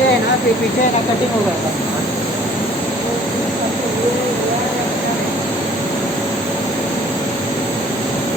ये है ना, पीछे ना कटिंग हो गया था।